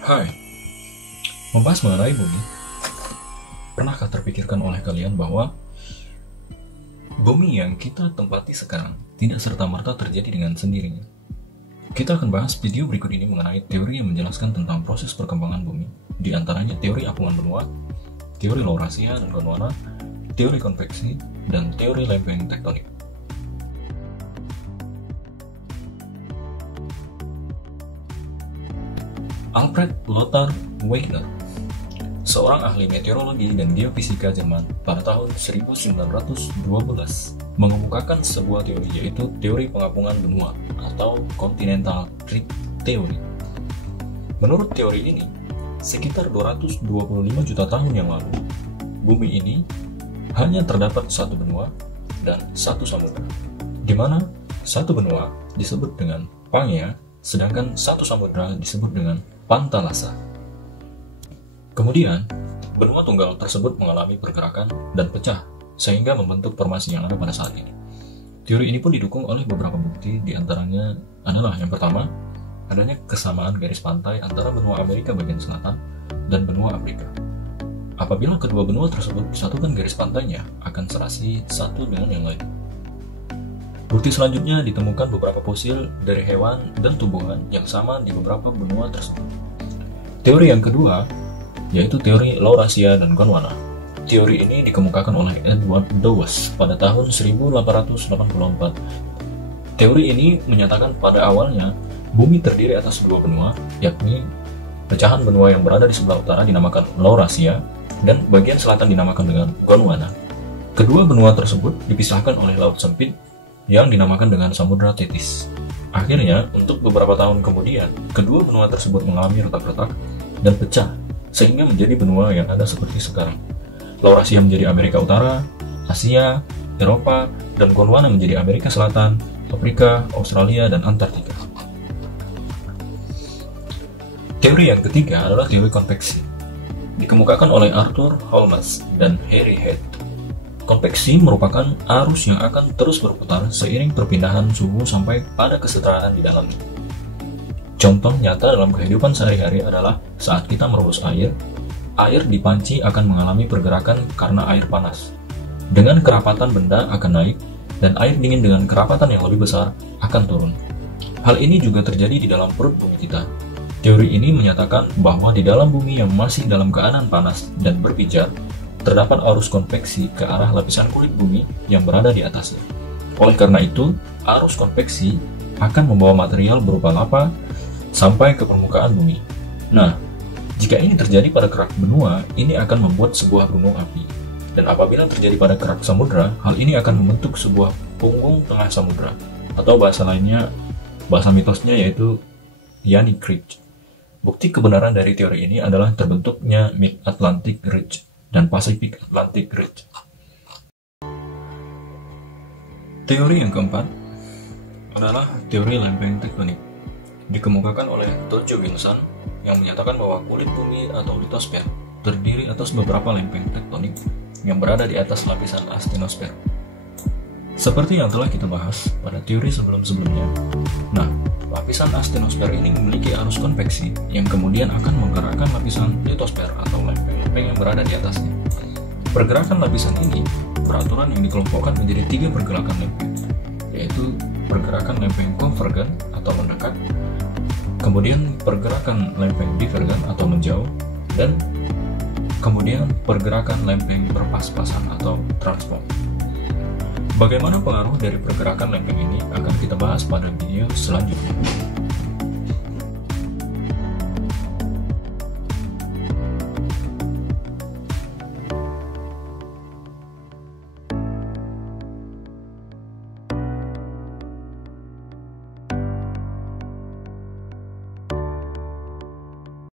Hai, membahas mengenai bumi. Pernahkah terpikirkan oleh kalian bahwa bumi yang kita tempati sekarang tidak serta-merta terjadi dengan sendirinya? Kita akan bahas video berikut ini mengenai teori yang menjelaskan tentang proses perkembangan bumi, di antaranya teori apungan benua, teori Laurasia dan Gondwana, teori konveksi, dan teori lempeng tektonik. Alfred Lothar Wegener, seorang ahli meteorologi dan geofisika Jerman pada tahun 1912, mengemukakan sebuah teori, yaitu teori pengapungan benua atau continental drift theory. Menurut teori ini, sekitar 225 juta tahun yang lalu, bumi ini hanya terdapat satu benua dan satu samudra, di mana satu benua disebut dengan Pangaea, sedangkan satu samudra disebut dengan Pantalasa. Kemudian, benua tunggal tersebut mengalami pergerakan dan pecah, sehingga membentuk formasi yang ada pada saat ini. Teori ini pun didukung oleh beberapa bukti, diantaranya adalah yang pertama, adanya kesamaan garis pantai antara benua Amerika bagian selatan dan benua Afrika. Apabila kedua benua tersebut disatukan garis pantainya, akan serasi satu dengan yang lain. Bukti selanjutnya ditemukan beberapa fosil dari hewan dan tumbuhan yang sama di beberapa benua tersebut. Teori yang kedua yaitu teori Laurasia dan Gondwana. Teori ini dikemukakan oleh Edward Dawes pada tahun 1884. Teori ini menyatakan pada awalnya bumi terdiri atas dua benua, yakni pecahan benua yang berada di sebelah utara dinamakan Laurasia dan bagian selatan dinamakan dengan Gondwana. Kedua benua tersebut dipisahkan oleh laut sempit yang dinamakan dengan Samudra Tethys. Akhirnya, untuk beberapa tahun kemudian, kedua benua tersebut mengalami retak-retak dan pecah, sehingga menjadi benua yang ada seperti sekarang. Laurasia menjadi Amerika Utara, Asia, Eropa, dan Gondwana menjadi Amerika Selatan, Afrika, Australia, dan Antartika. Teori yang ketiga adalah teori konveksi, dikemukakan oleh Arthur Holmes dan Harry Head. Konveksi merupakan arus yang akan terus berputar seiring perpindahan suhu sampai pada kesetaraan di dalamnya. Contoh nyata dalam kehidupan sehari-hari adalah saat kita merebus air di panci akan mengalami pergerakan karena air panas. Dengan kerapatan benda akan naik, dan air dingin dengan kerapatan yang lebih besar akan turun. Hal ini juga terjadi di dalam perut bumi kita. Teori ini menyatakan bahwa di dalam bumi yang masih dalam keadaan panas dan berpijar, terdapat arus konveksi ke arah lapisan kulit bumi yang berada di atasnya. Oleh karena itu, arus konveksi akan membawa material berupa lava sampai ke permukaan bumi. Nah, jika ini terjadi pada kerak benua, ini akan membuat sebuah gunung api. Dan apabila terjadi pada kerak samudra, hal ini akan membentuk sebuah punggung tengah samudra, atau bahasa lainnya, bahasa mitosnya yaitu Yanick Ridge. Bukti kebenaran dari teori ini adalah terbentuknya Mid-Atlantic Ridge dan Pacific Atlantic Ridge. Teori yang keempat adalah teori lempeng tektonik, dikemukakan oleh Tojo Wilson, yang menyatakan bahwa kulit bumi atau litosfer terdiri atas beberapa lempeng tektonik yang berada di atas lapisan astenosfer. Seperti yang telah kita bahas pada teori sebelum-sebelumnya. Nah, lapisan astenosfer ini memiliki arus konveksi yang kemudian akan menggerakkan lapisan litosfer atau lempeng yang berada di atasnya. Pergerakan lapisan ini peraturan yang dikelompokkan menjadi 3 pergerakan lempeng, yaitu pergerakan lempeng konvergen atau mendekat, kemudian pergerakan lempeng divergen atau menjauh, dan kemudian pergerakan lempeng berpas-pasan atau transform. Bagaimana pengaruh dari pergerakan lempeng ini akan kita bahas pada video selanjutnya.